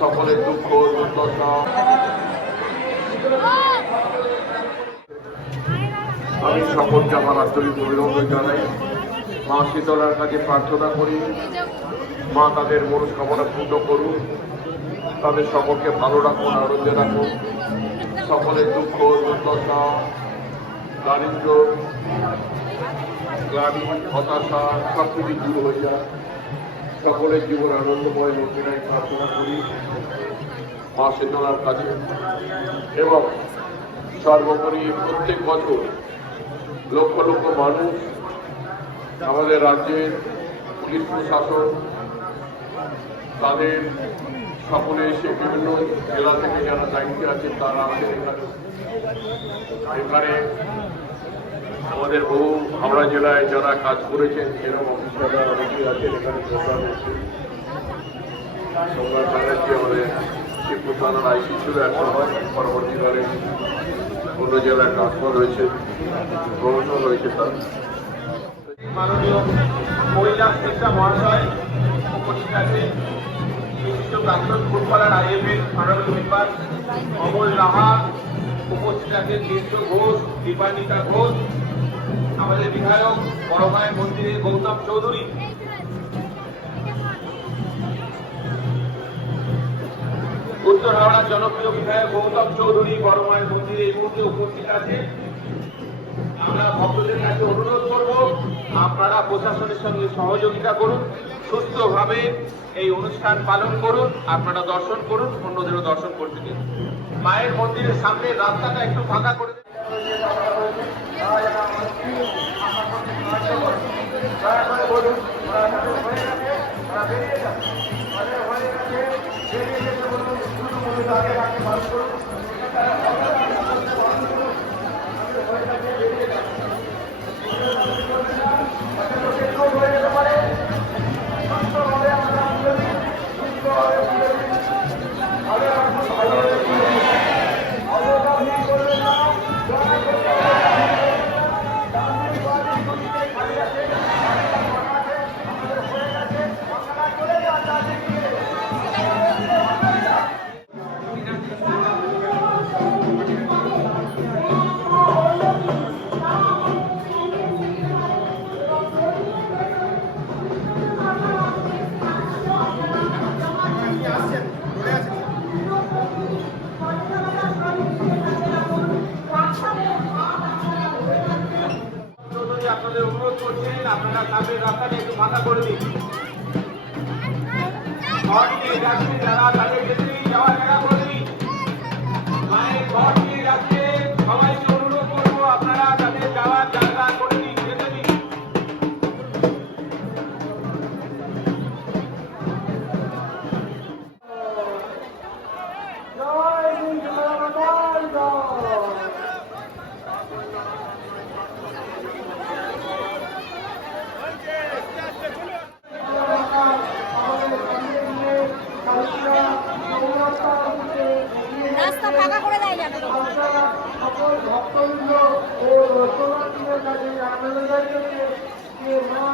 সকলের দুঃখ দুর্দশা আমি সকলকে আমার আন্তরিক অভিনন্দন জানাই। মা শীতলার কাছে প্রার্থনা করি, মা তাদের মনস্কামনা পূর্ণ করুন, তাদের সকলকে ভালো রাখুন, আনন্দে রাখুন। সকলের দুঃখ দুর্দশা দারিদ্র গ্লানি হতাশা সব কিছু দূর হয়ে যায়। সকলের জীবন আনন্দময় মন্দিরায় প্রার্থনা করি মা শীতলার কাছে। এবং সর্বোপরি প্রত্যেক বছর লক্ষ লক্ষ মানুষ আমাদের রাজ্যের পুলিশ প্রশাসন তাদের সকলে এসে বিভিন্ন জেলা থেকে যারা দায়িত্বে আছেন তারা আমাদের এখানে আমাদের বহু হাওড়া জেলায় যারা কাজ করেছেন সেরকম অফিসাররা অনেকেই আছেন এখানে প্রোগ্রাম হচ্ছে। সোমবার ব্যানার্জি আমাদের শিবপুর থানার আইসি ছিল এক সময়, পরবর্তীকালে অন্য জেলায় ট্রান্সফার হয়েছে, প্রমোশন হয়েছে তার। মাননীয় মহিলা শিক্ষা মহাশয় উপস্থিত আছেন, বিশিষ্ট প্রাক্তন ফুটবলার আইএফএর অনারেবল মেম্বার অমল লাহা উপস্থিত আছেন, দীর্ঘ ঘোষ, দীপানিকা ঘোষ, আমাদের বিধায়ক বড় মায়ের মন্দিরে গৌতম চৌধুরী, উত্তর হাওড়ার জনপ্রিয় বিধায়ক গৌতম চৌধুরী বড় মায়ের মন্দিরে এই মুহূর্তে উপস্থিত আছে। আমরা ভক্তদের কাছে অনুরোধ করব আপনারা প্রশাসনের সঙ্গে সহযোগিতা করুন, সুস্থভাবে এই অনুষ্ঠান পালন করুন, আপনারা দর্শন করুন, অন্যদেরও দর্শন করতে দিন। মায়ের মন্দিরের সামনে রাস্তাটা একটু ফাঁকা করে আপনাদের অনুরোধ করছেন আপনারা সামনের রাস্তাটা একটু ফাঁকা করে দিন। ঘর নিয়ে যাচ্ছেন যারা তাদের ক্ষেত্রে যাওয়ার জায়গা করে দিন। মায়ের ঘর নিয়ে যাচ্ছে সবাইকে অনুরোধ করবো আপনারা তাদের যাওয়ার জায়গা করে দিন, যেতে দিন। রাস্তা ফাঁকা করে দেয় যাবে। সকল ভক্তবৃন্দ ও দর্শনার্থীদের কাছে জানানো যাচ্ছে যে মা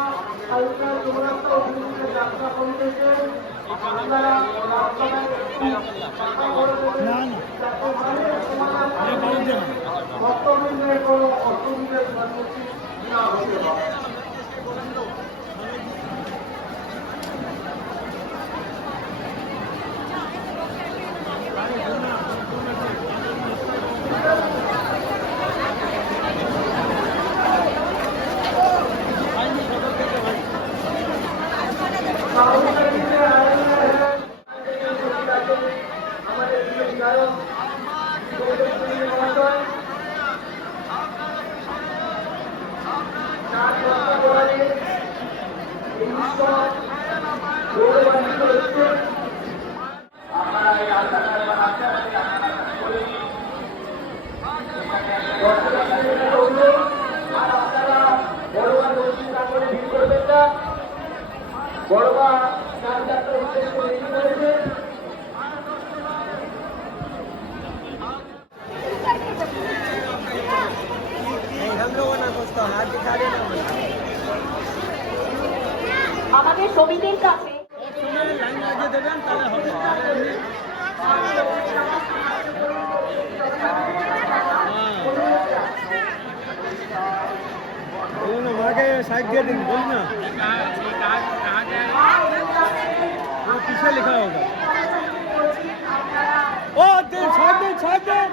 কালকার জগন্নাথ অভিমুখে যাত্রা করিতেছে। আপনারা রাস্তায় ফাঁকা করে দেবেন যাতে মায়ের সমাধান ভক্তবৃন্দের কোনো অসুবিধার সম্মুখীন না হতে পারে। বড়বা চার যাত্রা উদ্দেশ্য রেডি করেছে। हम लोगों ने दोस्तों हाथ दिखा देना। আমাদের সমিতির কাছে লাইন লাগিয়ে দেবেন তাহলে হবে। বলুন না মাকে সাইড দিয়ে দিন বলুন না वो पीछे लिखा होगा ओ दिन साइड दिन साइड दिन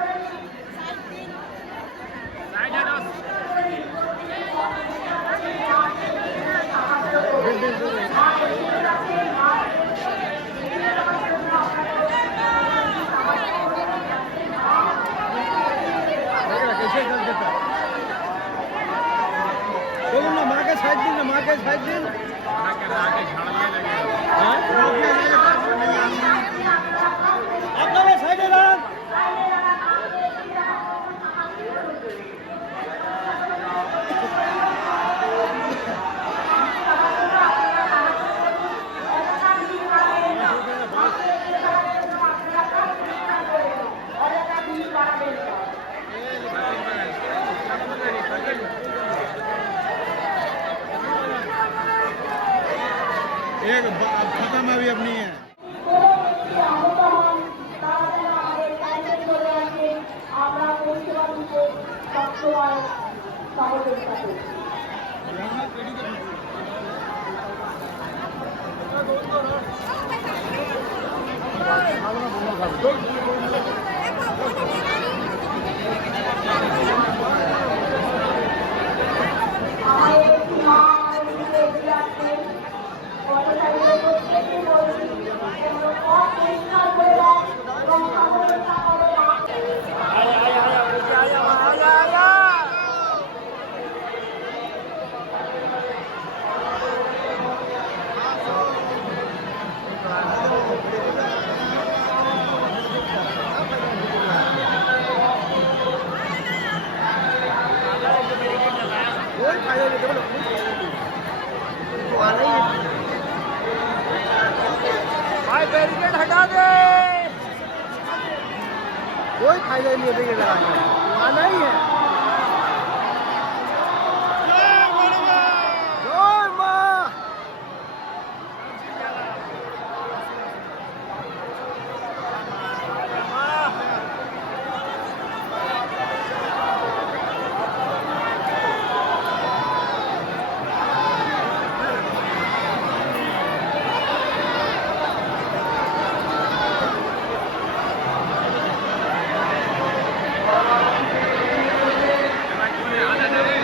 कैसे कर देता बोलो ना माँ के साइड दिन ना माँ के साइड दिन আপনারা সাইডে দাঁড়ান एक खत्म अभी अपनी है আমরা পরিষেবা দিতে সবসময় সহযোগিতা করি। আমাদের মা আমাদেরকে এগিয়ে আসছেন পথচারীদের প্রত্যেককে বলছি যেন পথ পরিষ্কার করে দেন এবং সহযোগিতা করে भाई बैरिकेड हटा दे कोई फायदा नहीं है बैरिकेड लगाने का आना ही है जय मां যাবে